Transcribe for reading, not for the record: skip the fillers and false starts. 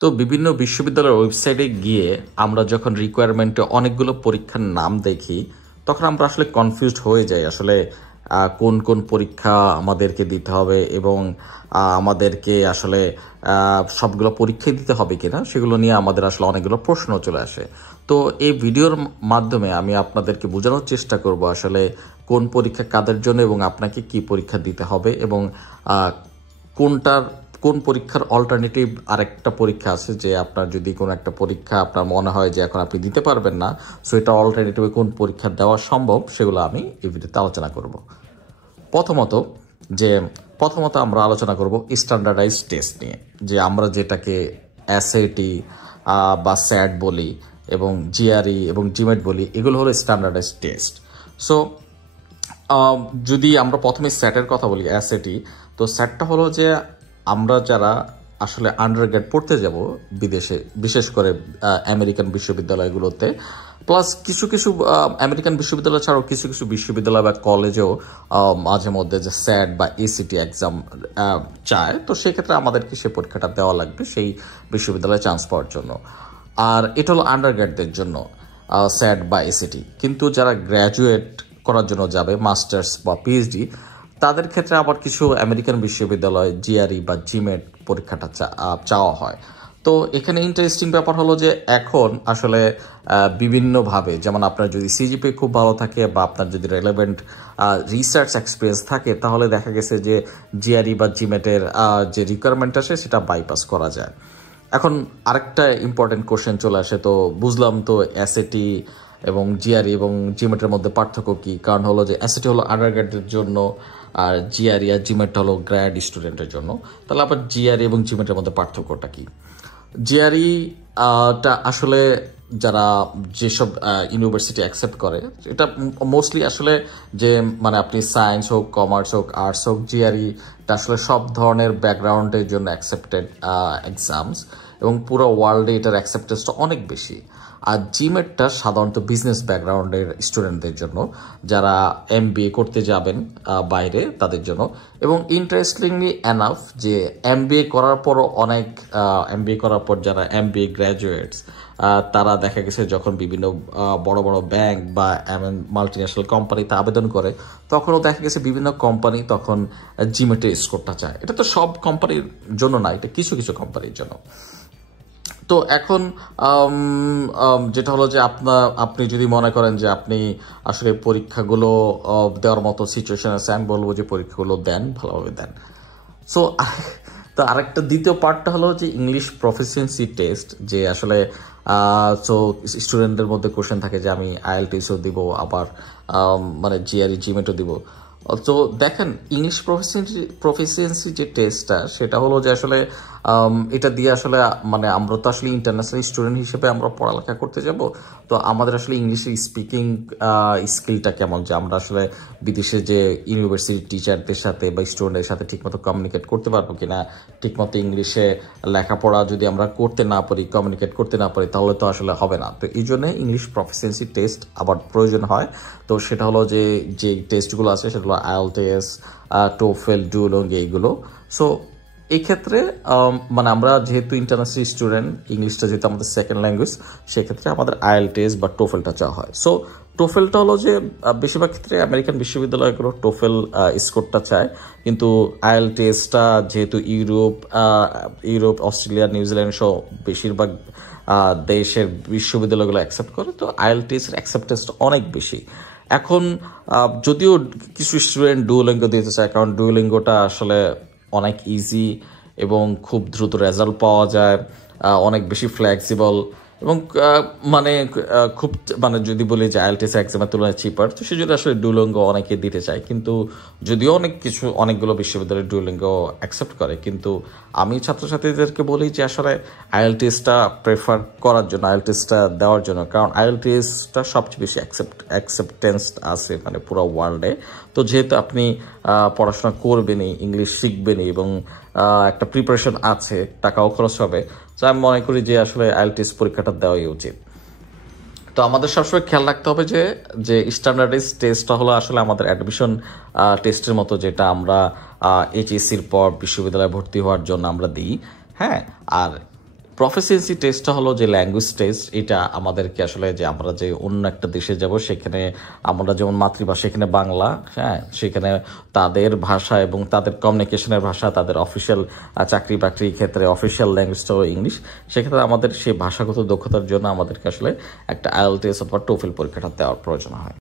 তো বিভিন্ন বিশ্ববিদ্যালয়ের ওয়েবসাইটে গিয়ে আমরা যখন রিকোয়ারমেন্টে অনেকগুলো পরীক্ষার নাম দেখি, তখন আমরা আসলে কনফিউজড হয়ে যাই আসলে কোন কোন পরীক্ষা আমাদেরকে দিতে হবে এবং আমাদেরকে আসলে সবগুলো পরীক্ষায় দিতে হবে কিনা সেগুলো নিয়ে আমাদের আসলে অনেকগুলো প্রশ্ন চলে আসে। তো এই ভিডিওর মাধ্যমে আমি আপনাদেরকে বোঝানোর চেষ্টা করব আসলে কোন পরীক্ষা কাদের জন্য এবং আপনাকে কি পরীক্ষা দিতে হবে এবং কোনটার কোন পরীক্ষার অল্টারনেটিভ আরেকটা পরীক্ষা আছে যে আপনার যদি কোনো একটা পরীক্ষা আপনার মনে হয় যে এখন আপনি দিতে পারবেন না, সো এটা অল্টারনেটিভে কোন পরীক্ষা দেওয়া সম্ভব সেগুলো আমি এই ভিডিওতে আলোচনা করব। প্রথমত যে প্রথমত আমরা আলোচনা করব স্ট্যান্ডার্ডাইজ টেস্ট নিয়ে, যে আমরা যেটাকে এসএটি বা স্যাট বলি এবং জিআরই এবং জিমেট বলি, এগুলো হলো স্ট্যান্ডার্ডাইজ টেস্ট। সো যদি আমরা প্রথমে স্যাটের কথা বলি, এসএটি, তো স্যাটটা হলো যে আমরা যারা আসলে আন্ডারগ্রেড পড়তে যাব বিদেশে, বিশেষ করে আমেরিকান বিশ্ববিদ্যালয়গুলোতে, প্লাস কিছু কিছু আমেরিকান বিশ্ববিদ্যালয় ছাড়াও কিছু কিছু বিশ্ববিদ্যালয় বা কলেজেও মাঝে মধ্যে যে স্যাট বা এসিটি এক্সাম চায়, তো সেক্ষেত্রে আমাদেরকে সেই পরীক্ষাটা দেওয়া লাগবে সেই বিশ্ববিদ্যালয়ে চান্স পাওয়ার জন্য। আর এটা হলো আন্ডারগ্রেডদের জন্য স্যাট বা এসিটি। কিন্তু যারা গ্র্যাজুয়েট করার জন্য যাবে, মাস্টার্স বা পিএইচডি, তাদের ক্ষেত্রে আবার কিছু আমেরিকান বিশ্ববিদ্যালয় জিআরই বা জিমেট পরীক্ষাটা চাওয়া হয়। তো এখানে ইন্টারেস্টিং ব্যাপার হলো যে এখন আসলে বিভিন্নভাবে, যেমন আপনার যদি সিজিপি খুব ভালো থাকে বা আপনার যদি রেলেভেন্ট রিসার্চ এক্সপিরিয়েন্স থাকে, তাহলে দেখা গেছে যে জিআরই বা জিমেটের যে রিকোয়ারমেন্ট আসে সেটা বাইপাস করা যায়। এখন আরেকটা ইম্পর্টেন্ট কোশ্চেন চলে আসে, তো বুঝলাম তো এসএটি এবং জিআরই এবং জিমেটের মধ্যে পার্থক্য কি? কারণ হলো যে এসএটি হলো আন্ডারগ্রেডের জন্য আর জিআরই আর জিমেট হলো গ্র্যাড স্টুডেন্টের জন্য। তাহলে আবার জিআরই এবং জিমেটের মধ্যে পার্থক্যটা কি? জিআরই টা আসলে যারা যেসব ইউনিভার্সিটি অ্যাকসেপ্ট করে, এটা মোস্টলি আসলে যে মানে আপনি সায়েন্স হোক, কমার্স হোক, আর্টস হোক, জিআরইটা আসলে সব ধরনের ব্যাকগ্রাউন্ডের জন্য অ্যাকসেপ্টেড এক্সামস এবং পুরো ওয়ার্ল্ডে এটার অ্যাকসেপ্টেন্সটা অনেক বেশি। আর জিমেটটা সাধারণত বিজনেস ব্যাকগ্রাউন্ডের স্টুডেন্টদের জন্য, যারা এমবিএ করতে যাবেন বাইরে তাদের জন্য। এবং ইন্টারেস্টিংলি এনাফ যে এমবিএ করার পরও অনেক এমবিএ করার পর যারা এমবিএ গ্র্যাজুয়েটস, তারা দেখা গেছে যখন বিভিন্ন বড় বড় ব্যাংক বা মাল্টিন্যাশনাল কোম্পানিতে আবেদন করে, তখনও দেখা গেছে বিভিন্ন কোম্পানি তখন জিমেটের স্কোরটা চায়। এটা তো সব কোম্পানির জন্য না, এটা কিছু কিছু কোম্পানির জন্য। তো এখন যেটা হলো যে আপনি যদি মনে করেন যে আপনি আসলে পরীক্ষাগুলো দেওয়ার মতো সিচুয়েশন আছে, আমি বলবো যে পরীক্ষাগুলো দেন, ভালোভাবে দেন। সো তো আরেকটা দ্বিতীয় পার্টটা হলো যে ইংলিশ প্রফিসিয়েন্সি টেস্ট, যে আসলে সো স্টুডেন্টদের মধ্যে কোশ্চেন থাকে যে আমি আইএলটিএসও দিব, আবার মানে জিআরই জিমেটও দিব। তো দেখেন, ইংলিশ প্রফিসিয়েন্সি যে টেস্টটা, সেটা হলো যে আসলে এটা দিয়ে আসলে মানে আমরা তো আসলে ইন্টারন্যাশনাল স্টুডেন্ট হিসেবে আমরা পড়ালেখা করতে যাব, তো আমাদের আসলে ইংলিশের স্পিকিং স্কিলটা কেমন, যে আমরা আসলে বিদেশে যে ইউনিভার্সিটি টিচারদের সাথে বা স্টুডেন্টদের সাথে ঠিকমতো কমিউনিকেট করতে পারবো কিনা, ঠিকমতো ইংলিশে লেখাপড়া যদি আমরা করতে না পারি, কমিউনিকেট করতে না পারি, তাহলে তো আসলে হবে না। তো এই জন্যে ইংলিশ প্রফিসিয়েন্সি টেস্ট আবার প্রয়োজন হয়। তো সেটা হলো যে যে টেস্টগুলো আছে সেটা হলো আইএলটিএস, টোফেল, ডুওলিঙ্গো, এইগুলো। সো এই ক্ষেত্রে মানে আমরা যেহেতু ইন্টারন্যাশনাল স্টুডেন্ট, ইংলিশটা যেহেতু আমাদের সেকেন্ড ল্যাঙ্গুয়েজ, সেক্ষেত্রে আমাদের আইএলটিএস বা টোফেলটা চাওয়া হয়। সো টোফেলটা হলো যে বেশিরভাগ ক্ষেত্রে আমেরিকান বিশ্ববিদ্যালয়গুলো টোফেল স্কোরটা চায়, কিন্তু আইএলটিএসটা যেহেতু ইউরোপ, অস্ট্রেলিয়া, নিউজিল্যান্ড সহ বেশিরভাগ দেশের বিশ্ববিদ্যালয়গুলো অ্যাকসেপ্ট করে, তো আইএলটিএসের অ্যাকসেপ্টেন্সটা অনেক বেশি। এখন যদিও কিছু স্টুডেন্ট ডুওলিঙ্গো দিতে চায়, কারণ ডুওলিঙ্গোটা আসলে অনেক ইজি এবং খুব দ্রুত রেজাল্ট পাওয়া যায়, অনেক বেশি ফ্লেক্সিবল এবং মানে খুব মানে যদি বলি যে আইএলটিএস এক্সামের তুলনায় চিপার, তো সেজন্য আসলে ডুওলিঙ্গো অনেকে দিতে চায়। কিন্তু যদিও অনেকগুলো বিশ্ববিদ্যালয় ডুওলিঙ্গো অ্যাকসেপ্ট করে, কিন্তু আমি ছাত্রছাত্রীদেরকে বলি যে আসলে আইএলটিএসটা প্রেফার করার জন্য, আইএলটিএসটা দেওয়ার জন্য, কারণ আইএলটিএসটা সবচেয়ে বেশি অ্যাকসেপ্টেন্স আছে মানে পুরো ওয়ার্ল্ডে। তো যেহেতু আপনি পড়াশোনা করবেনই, ইংলিশ শিখবেনই এবং একটা প্রিপারেশন আছে, টাকাও খরচ হবে, তো আমি মনে করি যে আসলে আইএলটিএস পরীক্ষাটা দেওয়াই উচিত। তো আমাদের সবসময় খেয়াল রাখতে হবে যে যে স্ট্যান্ডার্ডাইজ টেস্টটা হলো আসলে আমাদের অ্যাডমিশন টেস্টের মতো, যেটা আমরা এইচএসসির পর বিশ্ববিদ্যালয়ে ভর্তি হওয়ার জন্য আমরা দিই। হ্যাঁ, আর প্রফিসিয়েন্সি টেস্টটা হলো যে ল্যাঙ্গুয়েজ টেস্ট, এটা আমাদেরকে আসলে যে আমরা যে অন্য একটা দেশে যাব সেখানে আমরা যেমন মাতৃভাষা এখানে বাংলা, হ্যাঁ, সেখানে তাদের ভাষা এবং তাদের কমিউনিকেশনের ভাষা, তাদের অফিসিয়াল চাকরি বাকরির ক্ষেত্রে অফিসিয়াল ল্যাঙ্গুয়েজটাও ইংলিশ। সেক্ষেত্রে আমাদের সেই ভাষাগত দক্ষতার জন্য আমাদেরকে আসলে একটা আইএলটিএস অথবা টোফেল পরীক্ষাটা দেওয়ার প্রয়োজন হয়।